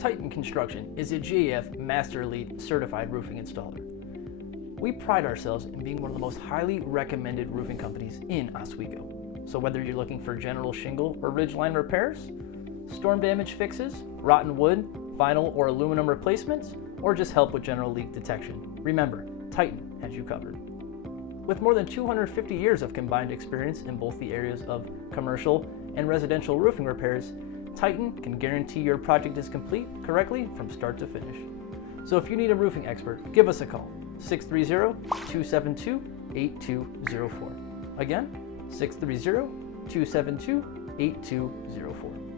Titan Construction is a GAF Master Elite certified roofing installer. We pride ourselves in being one of the most highly recommended roofing companies in Oswego. So whether you're looking for general shingle or ridgeline repairs, storm damage fixes, rotten wood, vinyl or aluminum replacements, or just help with general leak detection, remember, Titan has you covered. With more than 250 years of combined experience in both the areas of commercial and residential roofing repairs, Titan can guarantee your project is complete correctly from start to finish. So if you need a roofing expert, give us a call, 630-272-8204. Again, 630-272-8204.